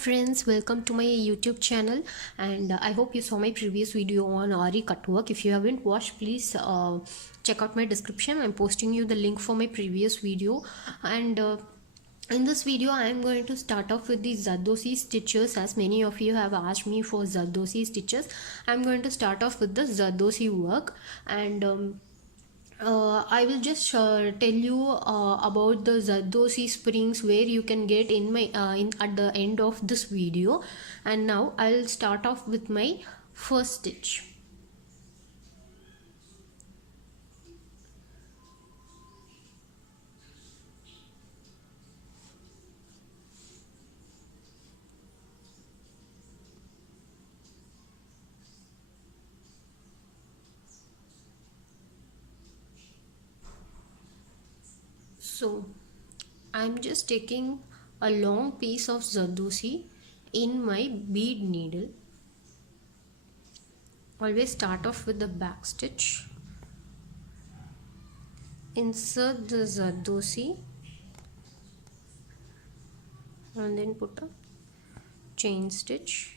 friends, welcome to my YouTube channel, and I hope you saw my previous video on Aari cut work. If you haven't watched, please check out my description. I'm posting you the link for my previous video. And in this video I am going to start off with the Zardosi stitches. As many of you have asked me for Zardosi stitches, I'm going to start off with the Zardosi work. And I will just tell you about the Zardosi springs where you can get in my at the end of this video. And now I'll start off with my first stitch. So I'm just taking a long piece of Zardosi in my bead needle. Always start off with the back stitch. Insert the Zardosi and then put a chain stitch.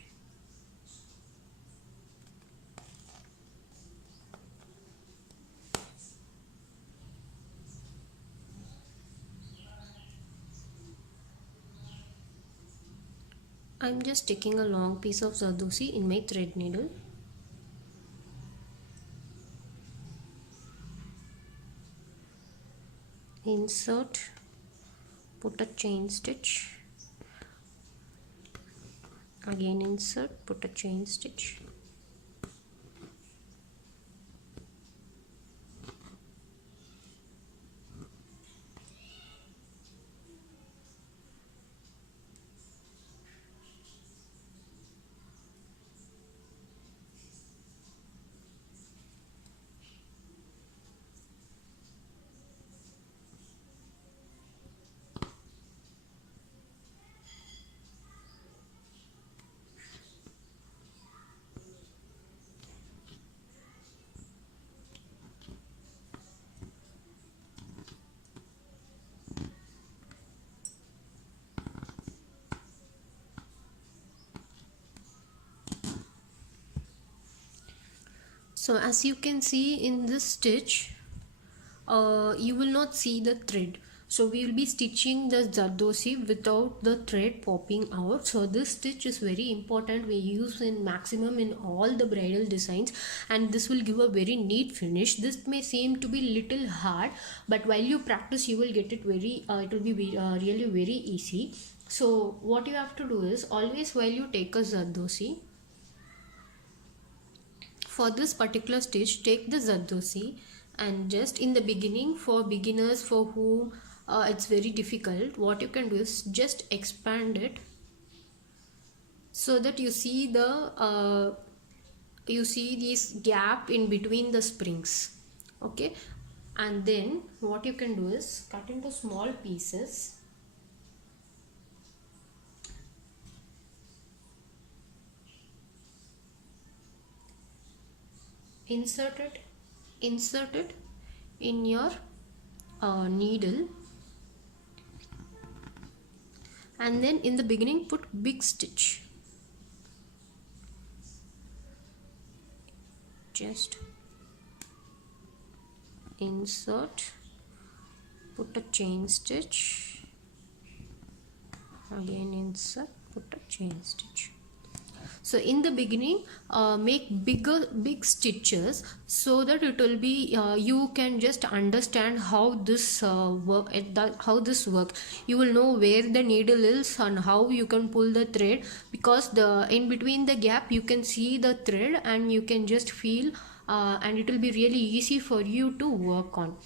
I'm just taking a long piece of Zardosi in my thread needle. Insert, put a chain stitch, again insert, put a chain stitch. So as you can see in this stitch, you will not see the thread. So we will be stitching the Zardosi without the thread popping out. So this stitch is very important. We use in maximum in all the bridal designs, and this will give a very neat finish. This may seem to be little hard, but while you practice you will get it very it will be really very easy. So what you have to do is, always while you take a Zardosi, for this particular stitch, take the Zardosi and just in the beginning, for beginners for whom it's very difficult, what you can do is just expand it so that you see this gap in between the springs. Okay, and then what you can do is cut into small pieces. Insert it in your needle, and then in the beginning put big stitch. Just insert, put a chain stitch, again insert, put a chain stitch. So in the beginning make big stitches so that it will be you can just understand how this how this works. You will know where the needle is and how you can pull the thread, because the in between the gap you can see the thread and you can just feel and it will be really easy for you to work on.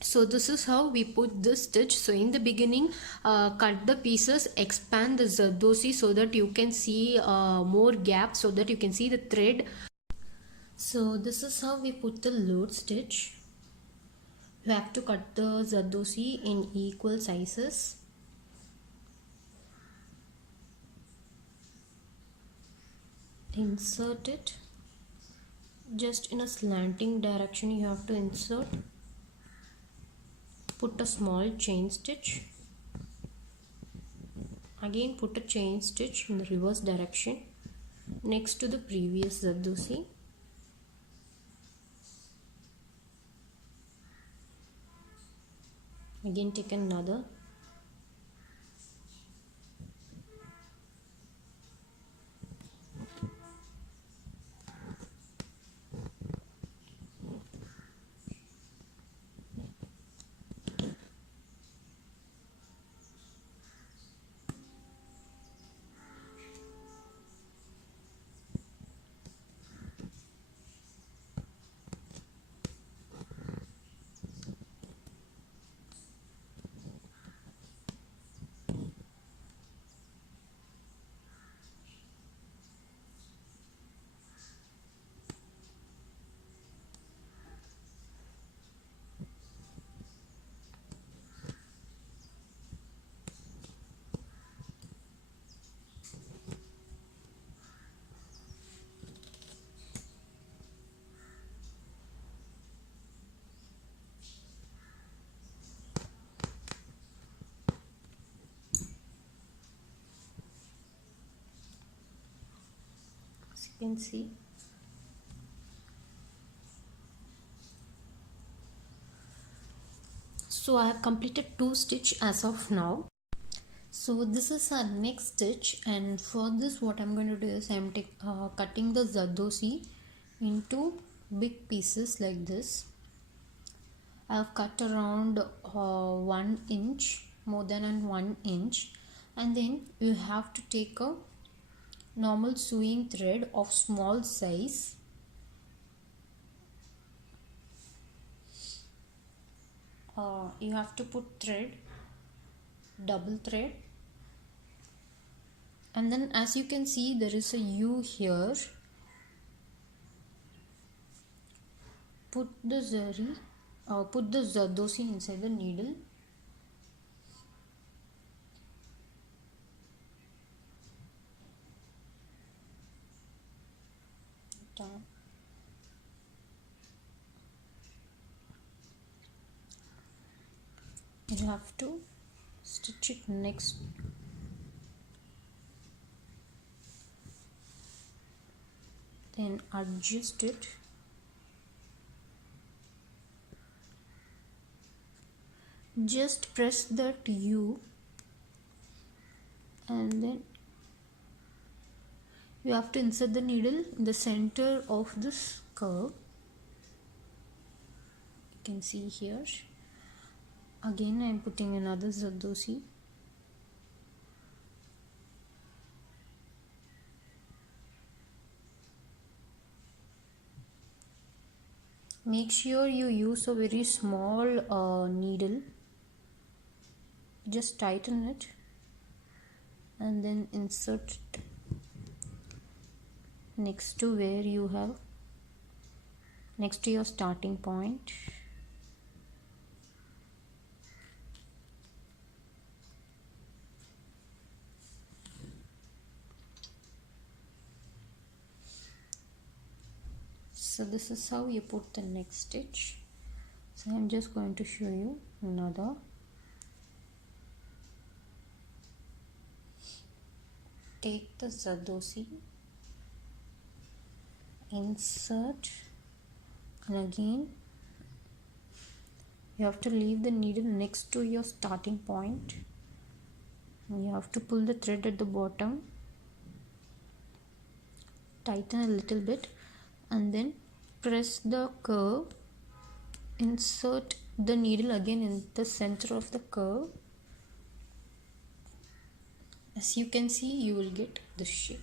So this is how we put this stitch. So in the beginning cut the pieces, expand the Zardosi so that you can see more gaps, so that you can see the thread. So this is how we put the load stitch. You have to cut the Zardosi in equal sizes. Insert it just in a slanting direction. You have to insert, put a small chain stitch, Again put a chain stitch in the reverse direction next to the previous Zardosi. Again take another. As you can see, so I have completed 2 stitch as of now. So this is our next stitch, and for this what I'm going to do is I'm cutting the Zardosi into big pieces like this. I've cut around 1 inch, more than 1 inch, and then you have to take a normal sewing thread of small size. You have to put thread, double thread, and then as you can see there is a U here. Put the Zardosi inside the needle. Down. You have to stitch it next. Then adjust it. Just press that U, and then you have to insert the needle in the center of this curve. You can see here. Again I am putting another Zardosi. Make sure you use a very small needle. Just tighten it and then insert it next to where you have, next to your starting point. So this is how you put the next stitch. So I'm just going to show you another. Take the Zardosi, insert, and again you have to leave the needle next to your starting point. You have to pull the thread at the bottom, tighten a little bit, and then press the curve. Insert the needle again in the center of the curve. As you can see, you will get this shape.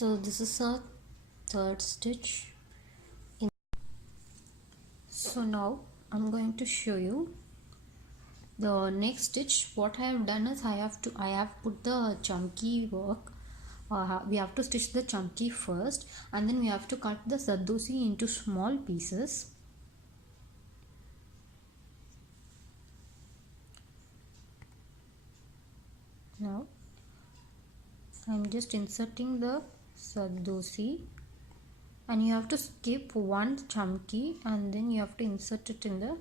So this is a third stitch. So now I'm going to show you the next stitch. What I have done is I have put the chunky work. We have to stitch the chunky first, and then we have to cut the Zardosi into small pieces. Now I'm just inserting the Zardosi, and you have to skip one chunky and then you have to insert it in the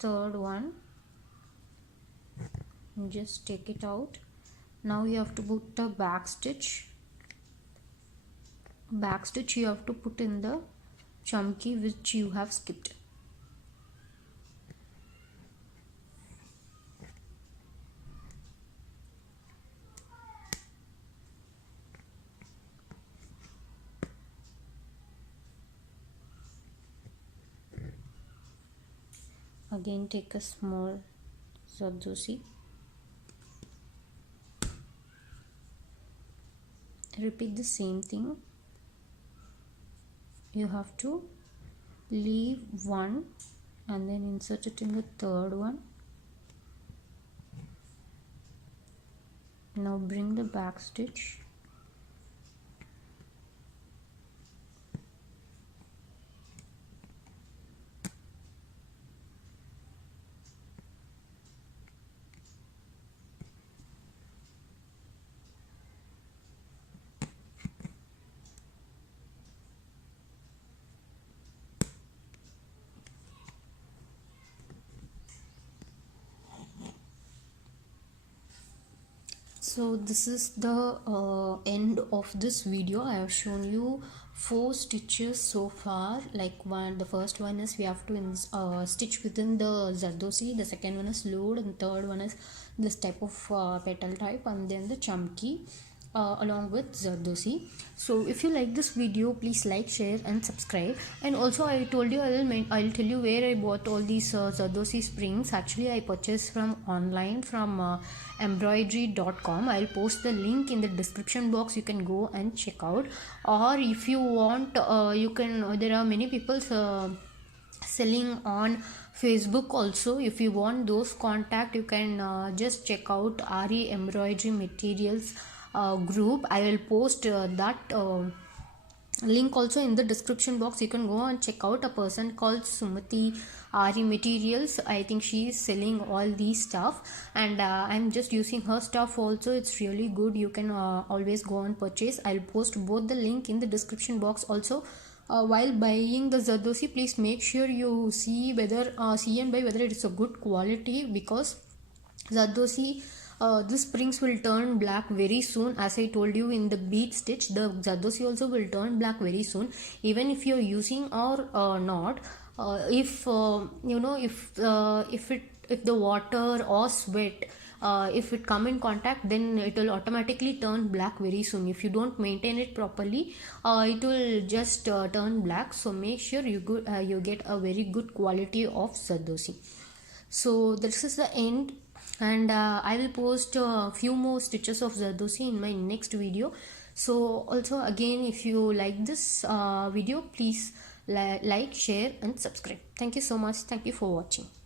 third one. And just take it out. Now you have to put the back stitch. Back stitch you have to put in the chunky which you have skipped. Again take a small Zardosi. Repeat the same thing. You have to leave one and then insert it in the third one. Now bring the back stitch. So this is the end of this video. I have shown you 4 stitches so far. Like the first one is we have to stitch within the Zardosi, the second one is load, and third one is this type of petal type, and then the chunky along with Zardosi. So if you like this video, please like, share and subscribe. And also I told you I'll tell you where I bought all these Zardosi springs. Actually I purchased from online from embroidery.com. I'll post the link in the description box. You can go and check out, or if you want you can there are many people selling on Facebook also. If you want those contact, you can just check out Aari embroidery materials group. I will post that link also in the description box. You can go and check out a person called Sumati Aari materials. I think she is selling all these stuff, and I'm just using her stuff also. It's really good. You can always go and purchase. I'll post both the link in the description box also. While buying the Zardosi, please make sure you see and buy whether it is a good quality, because Zardosi this springs will turn black very soon. As I told you in the bead stitch, the Zardosi also will turn black very soon, even if you're using or not. If if the water or sweat, if it come in contact, then it will automatically turn black very soon. If you don't maintain it properly, it will just turn black. So make sure you get a very good quality of Zardosi. So this is the end, and I will post a few more stitches of Zardosi in my next video. So also again, if you like this video, please like, share and subscribe. Thank you so much. Thank you for watching.